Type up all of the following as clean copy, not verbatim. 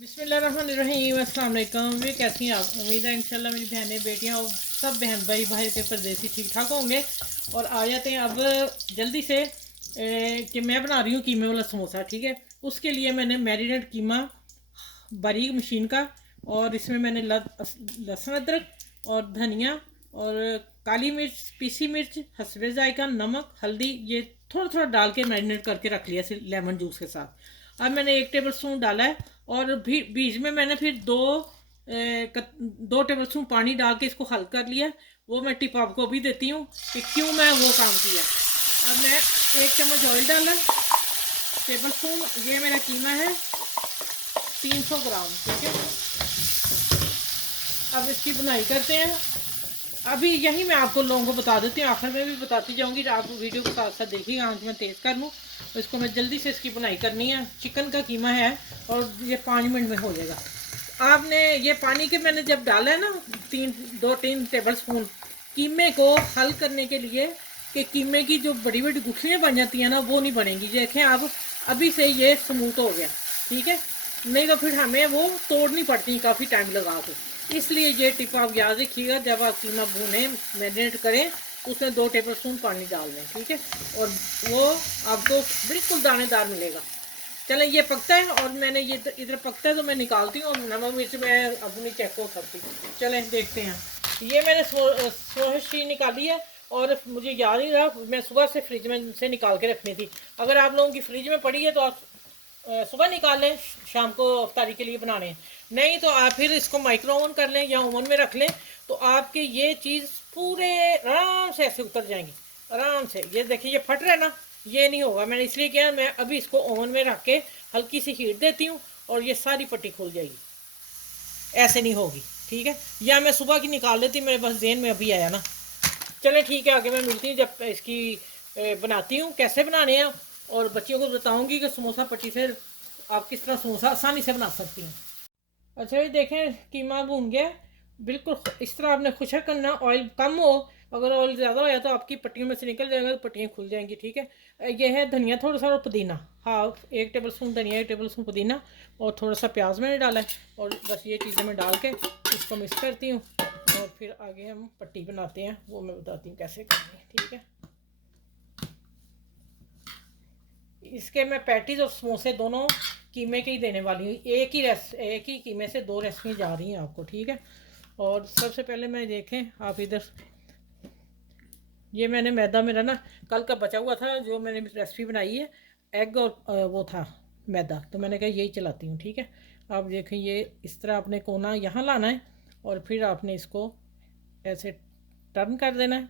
बिस्मिल्लाहिर्रहमानिर्रहीम, अस्सलाम वालेकुम। वे कैसी हैं आप? उम्मीद है इंशाल्लाह मेरी बहनें बेटियां और सब बहन भाई बाहर के परदेसी ठीक ठाक होंगे। और आ जाते हैं अब जल्दी से कि मैं बना रही हूँ कीमे वाला समोसा। ठीक है, उसके लिए मैंने मैरिनेट कीमा बारीक मशीन का, और इसमें मैंने लहसुन अदरक और धनिया और काली मिर्च, पीसी मिर्च, हसबे जायका, नमक, हल्दी, ये थोड़ा थोड़ा डाल के मैरिनेट करके रख लिया लेमन जूस के साथ। अब मैंने 1 टेबल स्पून डाला है, और भी बीच में मैंने फिर 2 टेबल स्पून पानी डाल के इसको हल कर लिया। वो मैं टिप आपको भी देती हूँ कि क्यों मैं वो काम किया। अब मैं 1 चम्मच ऑयल डाला, टेबल स्पून। ये मेरा कीमा है 300 ग्राम। ठीक है, अब इसकी बुनाई करते हैं। अभी यही मैं आपको लोगों को बता देती हूँ, आखिर में भी बताती जाऊँगी, आप वीडियो को साथ साथ देखिएगा। आँच मैं तेज़ कर लूँ तो इसको मैं जल्दी से इसकी बुनाई करनी है। चिकन का कीमा है और ये 5 मिनट में हो जाएगा। आपने ये पानी के मैंने जब डाला है ना, 2-3 टेबल स्पून कीमे को हल करने के लिए, कि कीमे की जो बड़ी बड़ी गुठलियाँ बन जाती हैं ना, वो नहीं बनेंगी। देखें आप, अभी से ये स्मूथ हो गया। ठीक है, नहीं तो फिर हमें वो तोड़नी पड़ती है काफ़ी टाइम लगा के। इसलिए ये टिप आप याद रखिएगा, जब आप कीमा भूनें, मैरिनेट करें, उसमें 2 टेबल स्पून पानी डाल दें। ठीक है, और वो आपको बिल्कुल दानेदार मिलेगा। चलें, ये पकता है और मैंने ये इधर पकता है तो मैं निकालती हूँ, और नमक मिर्च मैं अपनी चेक को करती हूँ। चलें देखते हैं। ये मैंने सोहशी निकाली है, और मुझे याद नहीं रहा, मैं सुबह से फ्रिज में से निकाल के रखनी थी। अगर आप लोगों की फ्रिज में पड़ी है तो आप सुबह निकाल लें, शाम को अफ्तारी के लिए बनाने हैं। नहीं तो आप फिर इसको माइक्रो ओवन कर लें या ओवन में रख लें, तो आपके ये चीज़ पूरे आराम से ऐसे उतर जाएंगी, आराम से। ये देखिए, ये फट रहा है ना, ये नहीं होगा। मैंने इसलिए किया, मैं अभी इसको ओवन में रख के हल्की सी हीट देती हूँ, और ये सारी पट्टी खुल जाएगी, ऐसे नहीं होगी। ठीक है, या मैं सुबह की निकाल लेती, मेरे बस जेन में अभी आया ना। चलें ठीक है, आगे मैं मिलती हूँ जब इसकी बनाती हूँ, कैसे बनाने हैं, और बच्चियों को बताऊँगी कि समोसा पट्टी से आप किस तरह समोसा आसानी से बना सकती हैं। अच्छा, ये देखें कीमा भून गया बिल्कुल। इस तरह आपने खुशक करना, ऑयल कम हो। अगर ऑयल ज़्यादा हो तो आपकी पट्टियों में से निकल जाएगा, तो पट्टियाँ खुल जाएंगी। ठीक है, ये है धनिया थोड़ा सा और पुदीना, हाफ 1 टेबल स्पून धनिया, 1 टेबल स्पून पुदीना, और थोड़ा सा प्याज मैंने डाला है। और बस ये चीज़ें मैं डाल के इसको मिक्स करती हूँ, और फिर आगे हम पट्टी बनाते हैं, वो मैं बताती हूँ कैसे करनी है। ठीक है, इसके मैं पैटीज और समोसे दोनों कीमे के ही देने वाली हूँ। एक ही कीमे से 2 रेसिपी जा रही हैं आपको। ठीक है, और सबसे पहले मैं देखें आप इधर, ये मैंने मैदा मेरा ना कल का बचा हुआ था, जो मैंने रेसिपी बनाई है, एग और वो था मैदा, तो मैंने कहा यही चलाती हूँ। ठीक है, आप देखें, ये इस तरह आपने कोना यहाँ लाना है, और फिर आपने इसको ऐसे टर्न कर देना है।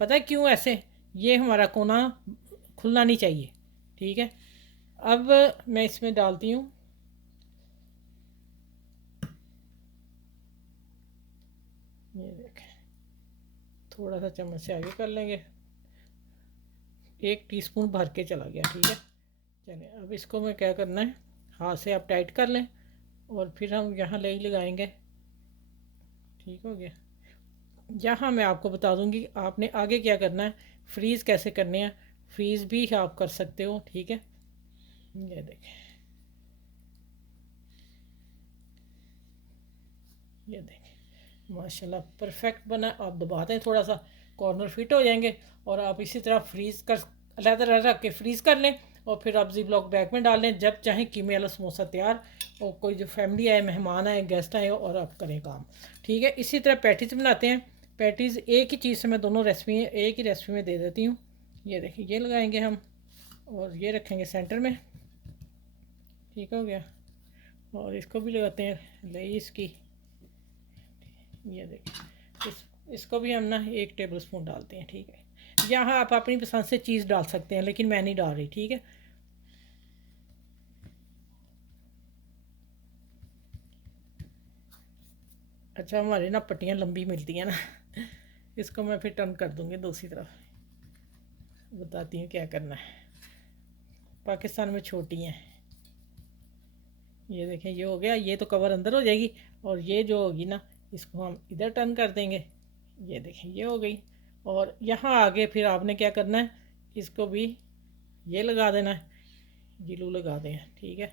पता है क्यों ऐसे? ये हमारा कोना खुलना नहीं चाहिए। ठीक है, अब मैं इसमें डालती हूँ, ये देखें, थोड़ा सा चम्मच से आगे कर लेंगे, 1 टीस्पून भर के चला गया। ठीक है, चलिए अब इसको मैं क्या करना है, हाथ से आप टाइट कर लें, और फिर हम यहाँ ले ही लगाएंगे। ठीक हो गया। यहाँ मैं आपको बता दूँगी आपने आगे क्या करना है, फ्रीज़ कैसे करने हैं। फ्रीज़ भी आप कर सकते हो। ठीक है, ये देखें, ये देखें, माशाल्लाह परफेक्ट बना। आप दबा दें थोड़ा सा, कॉर्नर फिट हो जाएंगे, और आप इसी तरह फ्रीज़ कर अलग रख के फ्रीज़ कर लें, और फिर आप जी ब्लॉक बैग में डाल लें। जब चाहें कीमे वाला समोसा तैयार। और कोई जो फैमिली आए, मेहमान आए, गेस्ट आए, और आप करें काम। ठीक है, इसी तरह पैटीज़ बनाते हैं। पैटीज़ एक ही चीज़ से मैं दोनों रेसिपी एक ही रेसिपी में दे देती हूँ। ये देखिए, ये लगाएंगे हम, और ये रखेंगे सेंटर में। ठीक हो गया, और इसको भी लगाते हैं लेस की। ये देखिए, इसको भी हम ना 1 टेबल स्पून डालते हैं। ठीक है, यहाँ आप अपनी पसंद से चीज़ डाल सकते हैं, लेकिन मैं नहीं डाल रही। ठीक है, अच्छा, हमारे ना पट्टियाँ लंबी मिलती हैं ना, इसको मैं फिर टर्न कर दूँगी दूसरी तरफ। बताती हूँ क्या करना है, पाकिस्तान में छोटी हैं। ये देखें, ये हो गया, ये तो कवर अंदर हो जाएगी, और ये जो होगी ना, इसको हम इधर टर्न कर देंगे। ये देखें, ये हो गई। और यहाँ आगे फिर आपने क्या करना है, इसको भी ये लगा देना है, ग्लू लगा दें। ठीक है,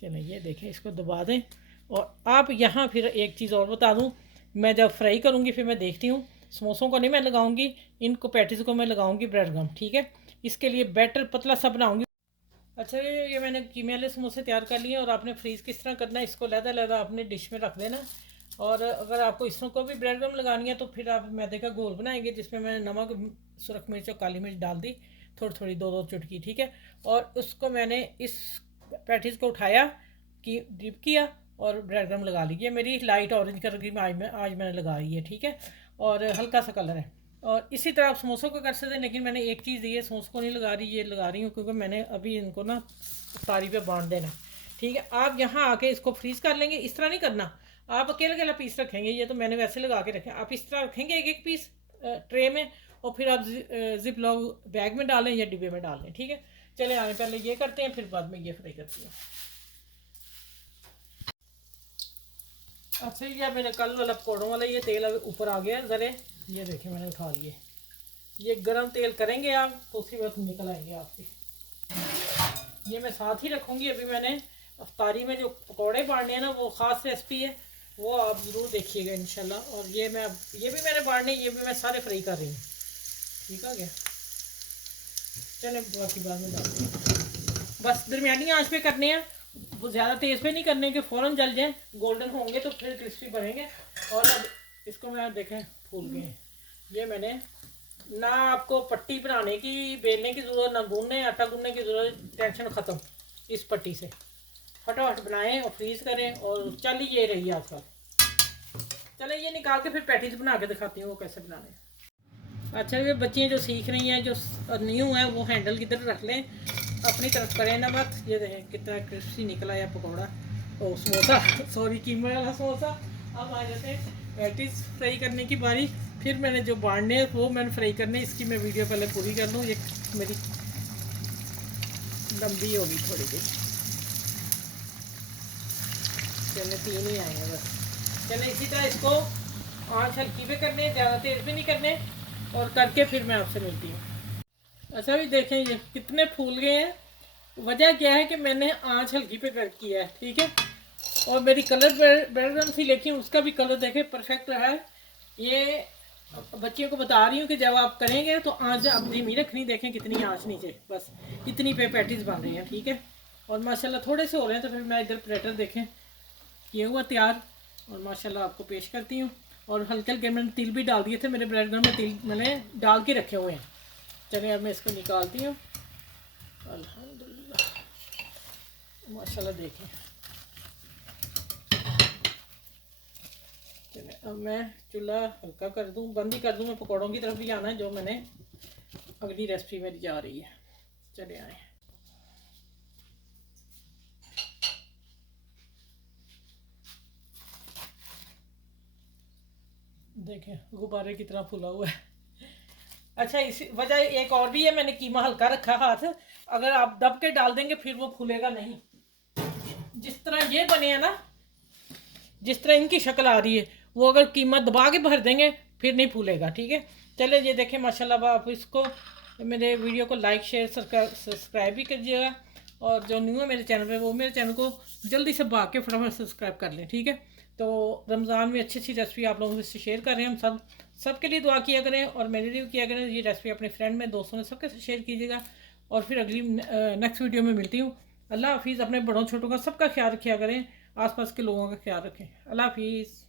चलिए ये देखें, इसको दबा दें। और आप यहाँ फिर एक चीज़ और बता दूँ, मैं जब फ्राई करूँगी फिर मैं देखती हूँ, समोसों को नहीं मैं लगाऊंगी, इनको पैटीज़ को मैं लगाऊंगी ब्रेड गम, ठीक है। इसके लिए बैटर पतला सा बनाऊंगी। अच्छा, ये मैंने कीमे वाले समोसे तैयार कर लिए। और आपने फ्रीज़ किस तरह करना है, इसको लहदा अपने डिश में रख देना। और अगर आपको इसमें को भी ब्रेड गम लगानी है तो फिर आप मैदे का घोल बनाएंगे, जिसमें मैंने नमक, सुरख मिर्च और काली मिर्च डाल दी, थोड़ी थोड़ी 2-2 चुटकी, ठीक है। और उसको मैंने इस पैटीज़ को उठाया कि डिप किया और ब्रेड गम लगा ली। ये मेरी लाइट ऑरेंज कलर की आज मैंने लगा रही है, ठीक है। और हल्का सा कलर है। और इसी तरह आप समोसों को कर सकते हैं, लेकिन मैंने एक चीज़ दी है, समोसों को नहीं लगा रही, ये लगा रही हूँ क्योंकि मैंने अभी इनको ना तारी पे बांध देना, ठीक है। आप यहाँ आके इसको फ्रीज़ कर लेंगे। इस तरह नहीं करना, आप अकेला अकेला पीस रखेंगे, ये तो मैंने वैसे लगा के रखे। आप इस तरह रखेंगे एक एक पीस ट्रे में, और फिर आप जिप लॉक बैग में डालें या डिब्बे में डाल लें, ठीक है। चले आने पहले ये करते हैं, फिर बाद में ये फ्राई करती हूँ। अच्छा, ये मेरे कल वाला पकौड़ों वाला ये तेल ऊपर आ गया ज़रे, ये देखें मैंने उठा लिए। ये गरम तेल करेंगे आप तो उसी वक्त निकल आएंगे आपके। ये मैं साथ ही रखूँगी। अभी मैंने अफ्तारी में जो पकौड़े बांधने हैं ना, वो ख़ास रेसिपी है, वो आप ज़रूर देखिएगा इंशाल्लाह। और ये भी मैंने बांधने, ये भी मैं सारे फ्राई कर रही हूँ, ठीक है गया। चले बाकी बाद में डालते हैं। बस दरमियानी आंच पे करने हैं, वो ज़्यादा तेज़ पे नहीं करने के फ़ौरन जल जाए, गोल्डन होंगे तो फिर क्रिस्पी बनेंगे। और अब इसको मैं देखें फूल गए। ये मैंने ना आपको पट्टी बनाने की, बेलने की ज़रूरत, ना गूंदने आटा गूंदने की ज़रूरत, टेंशन ख़त्म। इस पट्टी से फटाफट बनाएं और फ्रीज़ करें। और चल ही ये रही है आजकल। चले ये निकाल के फिर पैटीज बना के दिखाती हूँ वो कैसे बनाने हैं। अच्छा, ये बच्चियाँ जो सीख रही हैं, जो न्यू है, वो हैंडल किधर रख लें, अपनी तरफ करें ना मत। ये देखें कितना क्रिस्पी निकला है पकौड़ा, ओ समोसा, सॉरी कीमा वाला समोसा। अब आ जाते हैं पैटीज फ्राई करने की बारी। फिर मैंने जो बांधने वो मैंने फ्राई करने, इसकी मैं वीडियो पहले पूरी कर लूँ, ये मेरी लंबी होगी थोड़ी सी। चले 3 ही आए हैं बस। चले इसी तरह इसको आँच हल्की पे करने, ज़्यादा तेज़ भी नहीं करने, और करके फिर मैं आपसे मिलती हूँ। अच्छा, भी देखें ये कितने फूल गए हैं। वजह क्या है कि मैंने आँच हल्की पे कर किया है, ठीक है। और मेरी कलर ब्रेड गम थी, लेकिन उसका भी कलर देखें परफेक्ट रहा है। ये बच्चियों को बता रही हूँ कि जब आप करेंगे तो आँच आप धीमी रखनी। देखें कितनी आँच नीचे, बस इतनी पे पैटीज बन रही हैं, ठीक है। और माशाल्लाह थोड़े से हो रहे हैं, तो फिर मैं इधर प्लेटर देखें ये हुआ तैयार, और माशाल्लाह आपको पेश करती हूँ। और हल्के हल्के मैंने तिल भी डाल दिए थे, मेरे ब्रेड गम में तिल मैंने डाल के रखे हुए हैं। चलिए अब मैं इसको निकालती हूँ। अल्हम्दुलिल्लाह, माशाल्लाह देखें। चलिए अब मैं चूल्हा हल्का कर दूँ, बंद ही कर दूँ। मैं पकौड़ों की तरफ भी आना है, जो मैंने अगली रेसिपी मेरी जा रही है। चले आए। देखें गुब्बारे की तरह फुला हुआ है। अच्छा, इसी वजह एक और भी है, मैंने कीमा हल्का रखा हाथ, अगर आप दब के डाल देंगे फिर वो फूलेगा नहीं। जिस तरह ये बने हैं ना, जिस तरह इनकी शक्ल आ रही है, वो अगर कीमा दबा के भर देंगे फिर नहीं फूलेगा, ठीक है। चले ये देखें माशाल्लाह। आप इसको, मेरे वीडियो को लाइक शेयर सब्सक्राइब भी कीजिएगा। और जो न्यू है मेरे चैनल पे, वो मेरे चैनल को जल्दी से भाग के फटाफट सब्सक्राइब कर लें, ठीक है। तो रमज़ान में अच्छी अच्छी रेसिपी आप लोगों से शेयर कर रहे हैं हम सबके लिए दुआ किया करें, और मेरे लिए किया करें। ये रेसिपी अपने फ्रेंड में, दोस्तों में, सबके साथ शेयर कीजिएगा। और फिर अगली नेक्स्ट वीडियो में मिलती हूँ। अल्लाह हाफिज़। अपने बड़ों छोटों का सबका ख्याल रखा करें, आसपास के लोगों का ख्याल रखें। अल्लाह हाफिज़।